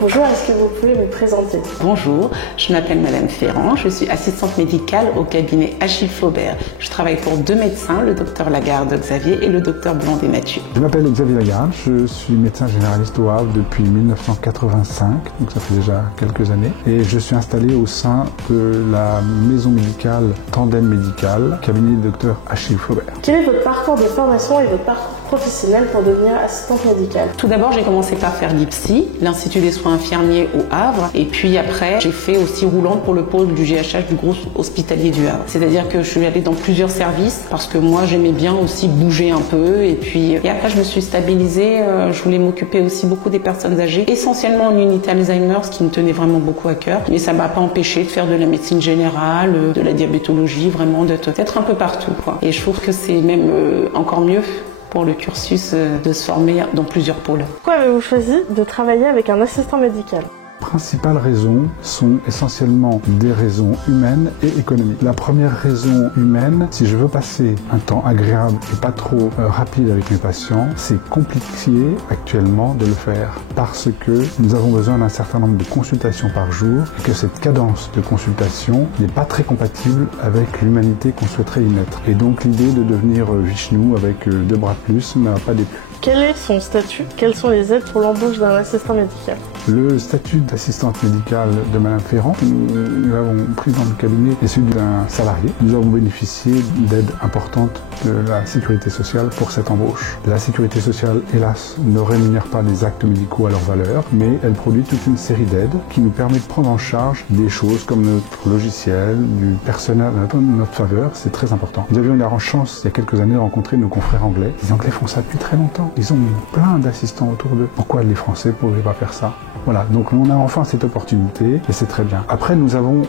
Bonjour, est-ce que vous pouvez me présenter? Bonjour, je m'appelle Madame Ferrand, je suis assistante médicale au cabinet Achille Faubert. Je travaille pour deux médecins, le docteur Lagarde Xavier et le docteur Blondet Mathieu. Je m'appelle Xavier Lagarde, je suis médecin généraliste au Havre depuis 1985, donc ça fait déjà quelques années, et je suis installé au sein de la maison médicale Tandem Médical, cabinet du docteur Achille Faubert. Quel est votre parcours de formation et votre parcours professionnel pour devenir assistante médicale? Tout d'abord, j'ai commencé par faire l'IPSI, l'Institut des soins infirmiers au Havre, et puis après, j'ai fait aussi roulante pour le pôle du GHH du groupe hospitalier du Havre. C'est-à-dire que je suis allée dans plusieurs services parce que moi, j'aimais bien aussi bouger un peu, et après, je me suis stabilisée. Je voulais m'occuper aussi beaucoup des personnes âgées, essentiellement en unité Alzheimer, ce qui me tenait vraiment beaucoup à cœur. Mais ça m'a pas empêché de faire de la médecine générale, de la diabétologie, vraiment d'être un peu partout, quoi. Et je trouve que c'est même encore mieux pour le cursus de se former dans plusieurs pôles. Pourquoi avez-vous choisi de travailler avec un assistant médical? Les principales raisons sont essentiellement des raisons humaines et économiques. La première raison humaine, si je veux passer un temps agréable et pas trop rapide avec mes patients, c'est compliqué actuellement de le faire parce que nous avons besoin d'un certain nombre de consultations par jour et que cette cadence de consultation n'est pas très compatible avec l'humanité qu'on souhaiterait y mettre. Et donc l'idée de devenir Vishnu avec deux bras de plus n'a pas déplu. Quel est son statut? Quelles sont les aides pour l'embauche d'un assistant médical? Le statut d'assistante médicale de Madame Ferrand, nous l'avons pris dans le cabinet et celui d'un salarié. Nous avons bénéficié d'aides importantes de la sécurité sociale pour cette embauche. La sécurité sociale, hélas, ne rémunère pas les actes médicaux à leur valeur, mais elle produit toute une série d'aides qui nous permet de prendre en charge des choses comme notre logiciel, du personnel à notre faveur. C'est très important. Nous avions eu la chance, il y a quelques années, de rencontrer nos confrères anglais. Les Anglais font ça depuis très longtemps. Ils ont plein d'assistants autour d'eux. Pourquoi les Français ne pourraient pas faire ça? Voilà, donc on a enfin cette opportunité et c'est très bien. Après,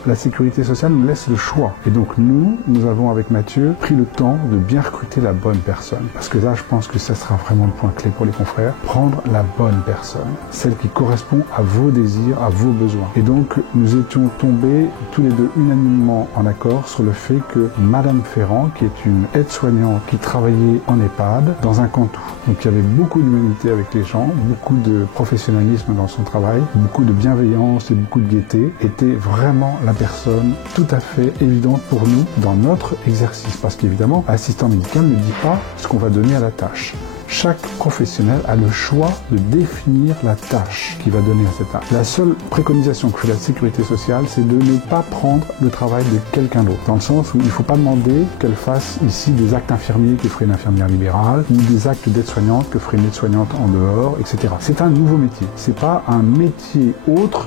la sécurité sociale nous laisse le choix. Et donc nous avons avec Mathieu pris le temps de bien recruter la bonne personne. Parce que là, je pense que ça sera vraiment le point clé pour les confrères. Prendre la bonne personne. Celle qui correspond à vos désirs, à vos besoins. Et donc, nous étions tombés tous les deux unanimement en accord sur le fait que Madame Ferrand, qui est une aide-soignante qui travaillait en EHPAD, dans un canton. Donc il y avait beaucoup d'humanité avec les gens, beaucoup de professionnalisme dans son travail, beaucoup de bienveillance et beaucoup de gaieté, était vraiment la personne tout à fait évidente pour nous dans notre exercice. Parce qu'évidemment, l'assistant médical ne dit pas ce qu'on va donner à la tâche. Chaque professionnel a le choix de définir la tâche qu'il va donner à cette tâche. La seule préconisation que fait la sécurité sociale, c'est de ne pas prendre le travail de quelqu'un d'autre. Dans le sens où il ne faut pas demander qu'elle fasse ici des actes infirmiers que ferait une infirmière libérale, ou des actes d'aide-soignante que ferait une aide-soignante en dehors, etc. C'est un nouveau métier. C'est pas un métier autre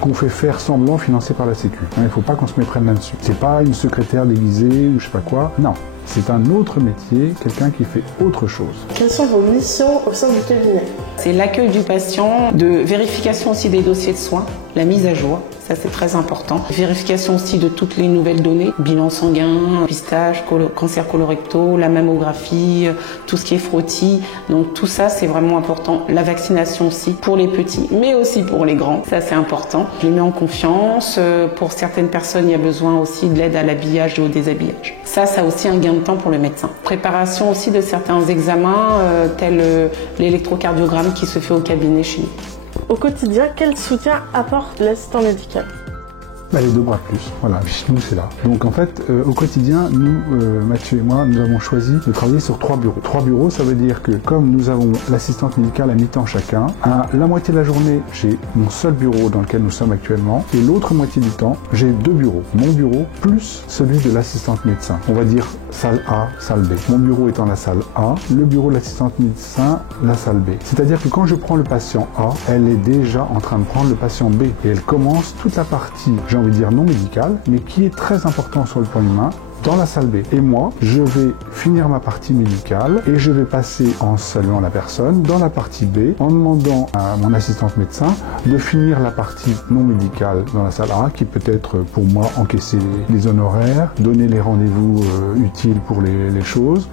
qu'on fait faire semblant financé par la Sécu. Il ne faut pas qu'on se méprenne là-dessus. C'est pas une secrétaire déguisée ou je sais pas quoi. Non. C'est un autre métier, quelqu'un qui fait autre chose. Quelles sont vos missions au sein du cabinet? C'est l'accueil du patient, de vérification aussi des dossiers de soins, la mise à jour, ça c'est très important. Vérification aussi de toutes les nouvelles données, bilan sanguin, pistage, cancer colorectaux, la mammographie, tout ce qui est frottis. Donc tout ça c'est vraiment important. La vaccination aussi pour les petits, mais aussi pour les grands, ça c'est important. Je les mets en confiance. Pour certaines personnes, il y a besoin aussi de l'aide à l'habillage et au déshabillage. Ça a aussi un gain de temps pour le médecin. Préparation aussi de certains examens, tels l'électrocardiogramme qui se fait au cabinet chez nous. Au quotidien, quel soutien apporte l'assistant médical? Les deux bras plus, voilà, Vishnu c'est là. Donc en fait, au quotidien, nous, Mathieu et moi, nous avons choisi de travailler sur 3 bureaux. 3 bureaux, ça veut dire que comme nous avons l'assistante médicale à mi-temps chacun, à la moitié de la journée, j'ai mon seul bureau dans lequel nous sommes actuellement, et l'autre moitié du temps, j'ai 2 bureaux. Mon bureau plus celui de l'assistante médecin. On va dire salle A, salle B. Mon bureau étant la salle A, le bureau de l'assistante médecin, la salle B. C'est-à-dire que quand je prends le patient A, elle est déjà en train de prendre le patient B, et elle commence toute la partie, j'ai envie de dire non médicale, mais qui est très important sur le plan humain, dans la salle B. Et moi, je vais finir ma partie médicale et je vais passer en saluant la personne dans la partie B, en demandant à mon assistante médecin de finir la partie non médicale dans la salle A, qui peut être pour moi encaisser les honoraires, donner les rendez-vous utiles pour les choses,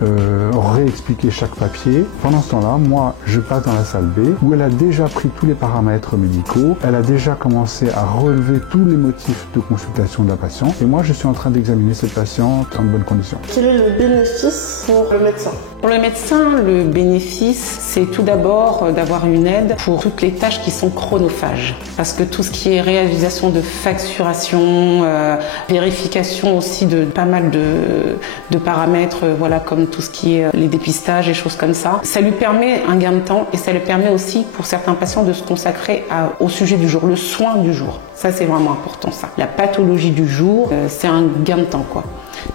réexpliquer chaque papier. Pendant ce temps-là, moi, je passe dans la salle B, où elle a déjà pris tous les paramètres médicaux, elle a déjà commencé à relever tous les motifs de consultation d'un patient, et moi, je suis en train d'examiner cette patiente dans de bonnes conditions. Quel est le bénéfice pour le médecin? Pour le médecin, le bénéfice, c'est tout d'abord d'avoir une aide pour toutes les tâches qui sont chronophages. Parce que tout ce qui est réalisation de facturation, vérification aussi de pas mal de paramètres, voilà, comme tout ce qui est les dépistages et choses comme ça, ça lui permet un gain de temps et ça lui permet aussi pour certains patients de se consacrer au sujet du jour, le soin du jour. Ça, c'est vraiment important, ça. La pathologie du jour, c'est un gain de temps, quoi.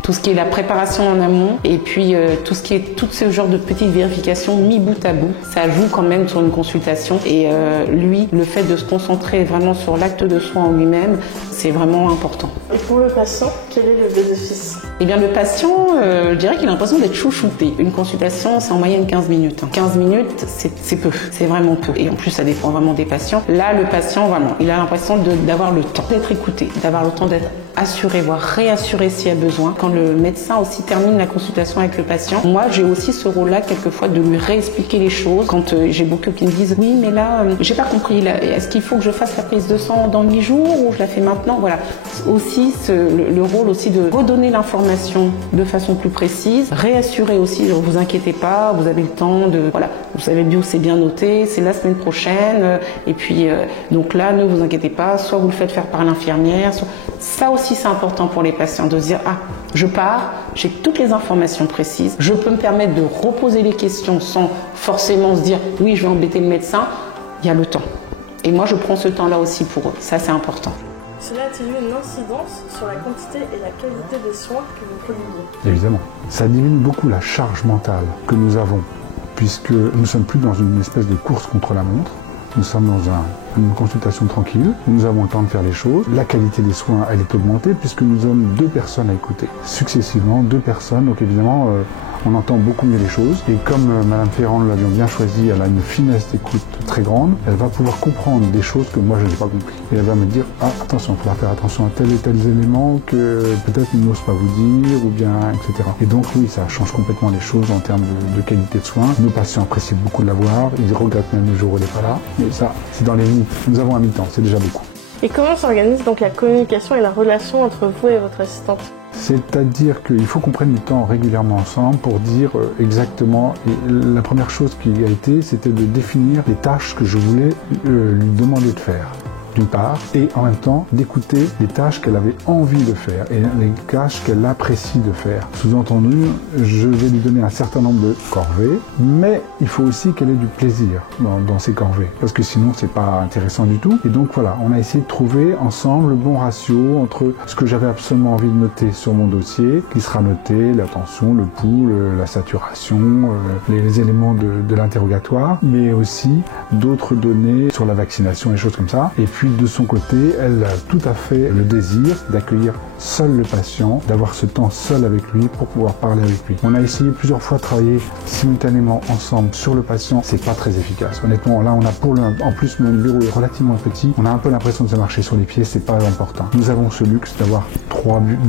Tout ce qui est la préparation en amont et puis tout ce genre de petites vérifications mis bout à bout, ça joue quand même sur une consultation et lui, le fait de se concentrer vraiment sur l'acte de soin en lui-même, c'est vraiment important. Et pour le patient, quel est le bénéfice? Eh bien le patient, je dirais qu'il a l'impression d'être chouchouté. Une consultation, c'est en moyenne 15 minutes. 15 minutes, c'est peu, c'est vraiment peu. Et en plus, ça dépend vraiment des patients. Là, le patient, vraiment, il a l'impression d'avoir le temps d'être écouté, d'avoir le temps d'être assuré, voire réassuré s'il y a besoin. Quand le médecin aussi termine la consultation avec le patient, moi j'ai aussi ce rôle-là quelquefois de lui réexpliquer les choses. Quand j'ai beaucoup qui me disent oui mais là j'ai pas compris, est-ce qu'il faut que je fasse la prise de sang dans 8 jours ou je la fais maintenant? Voilà, aussi le rôle aussi de redonner l'information de façon plus précise, réassurer aussi, ne vous inquiétez pas, vous avez le temps de, voilà, vous savez bien où c'est bien noté, c'est la semaine prochaine et puis donc là ne vous inquiétez pas, soit vous le faites faire par l'infirmière, soit... Ça aussi c'est important pour les patients de se dire ah je pars, j'ai toutes les informations précises, je peux me permettre de reposer les questions sans forcément se dire oui je vais embêter le médecin, il y a le temps. Et moi je prends ce temps-là aussi pour eux, ça c'est important. Cela a-t-il eu une incidence sur la quantité et la qualité des soins que vous prodiguez? Évidemment, ça diminue beaucoup la charge mentale que nous avons, puisque nous ne sommes plus dans une espèce de course contre la montre. Nous sommes dans une consultation tranquille, nous avons le temps de faire les choses. La qualité des soins, elle est augmentée puisque nous sommes 2 personnes à écouter. Successivement, 2 personnes, donc évidemment, on entend beaucoup mieux les choses. Et comme Madame Ferrand nous l'avions bien choisi, elle a une finesse d'écoute très grande, elle va pouvoir comprendre des choses que moi je n'ai pas compris. Et elle va me dire, ah attention, il faudra faire attention à tel et tel élément que peut-être il n'ose pas vous dire, ou bien, etc. Et donc oui, ça change complètement les choses en termes de qualité de soins. Nos patients apprécient beaucoup de l'avoir, ils regrettent même les jours où elle n'est pas là. Mais ça, c'est dans les limites. Nous avons un mi-temps, c'est déjà beaucoup. Et comment s'organise donc la communication et la relation entre vous et votre assistante? C'est-à-dire qu'il faut qu'on prenne du temps régulièrement ensemble pour dire exactement, et la première chose qui a été, c'était de définir les tâches que je voulais lui demander de faire, d'une part, et en même temps d'écouter les tâches qu'elle avait envie de faire et les tâches qu'elle apprécie de faire. Sous-entendu, je vais lui donner un certain nombre de corvées, mais il faut aussi qu'elle ait du plaisir dans ces corvées, parce que sinon c'est pas intéressant du tout. Et donc voilà, on a essayé de trouver ensemble le bon ratio entre ce que j'avais absolument envie de noter sur mon dossier, qui sera noté, la tension, le pouls, la saturation, les éléments de l'interrogatoire, mais aussi d'autres données sur la vaccination et choses comme ça. Et puis de son côté, elle a tout à fait le désir d'accueillir seul le patient, d'avoir ce temps seul avec lui pour pouvoir parler avec lui. On a essayé plusieurs fois de travailler simultanément ensemble sur le patient, c'est pas très efficace. Honnêtement, là on a en plus mon bureau est relativement petit, on a un peu l'impression de se marcher sur les pieds, c'est pas important. Nous avons ce luxe d'avoir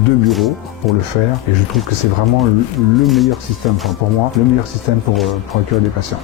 2 bureaux pour le faire et je trouve que c'est vraiment le meilleur système, enfin pour moi, le meilleur système pour accueillir des patients.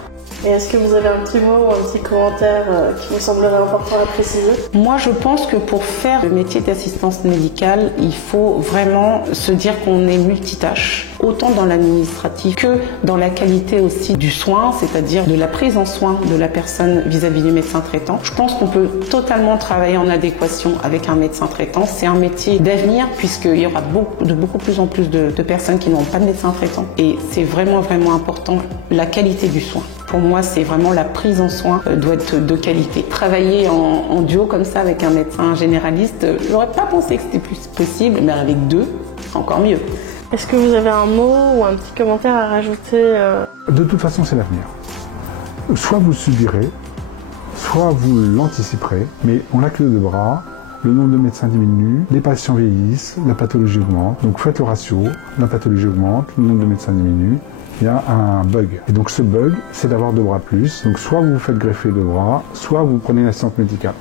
Et est-ce que vous avez un petit mot ou un petit commentaire qui vous semblerait important à préciser? Moi, je pense que pour faire le métier d'assistance médicale, il faut vraiment se dire qu'on est multitâche, autant dans l'administratif que dans la qualité aussi du soin, c'est-à-dire de la prise en soin de la personne vis-à-vis du médecin traitant. Je pense qu'on peut totalement travailler en adéquation avec un médecin traitant. C'est un métier d'avenir puisqu'il y aura beaucoup plus en plus de personnes qui n'ont pas de médecin traitant. Et c'est vraiment important la qualité du soin. Pour moi, c'est vraiment la prise en soin doit être de qualité. Travailler en duo comme ça avec un médecin généraliste, j'aurais pas pensé que c'était plus possible, mais avec 2, encore mieux. Est-ce que vous avez un mot ou un petit commentaire à rajouter De toute façon, c'est l'avenir. Soit vous subirez, soit vous l'anticiperez, mais on n'a que 2 bras, le nombre de médecins diminue, les patients vieillissent, la pathologie augmente, donc faites le ratio, la pathologie augmente, le nombre de médecins diminue, il y a un bug. Et donc ce bug, c'est d'avoir 2 bras plus. Donc soit vous vous faites greffer 2 bras, soit vous prenez une assistante médicale.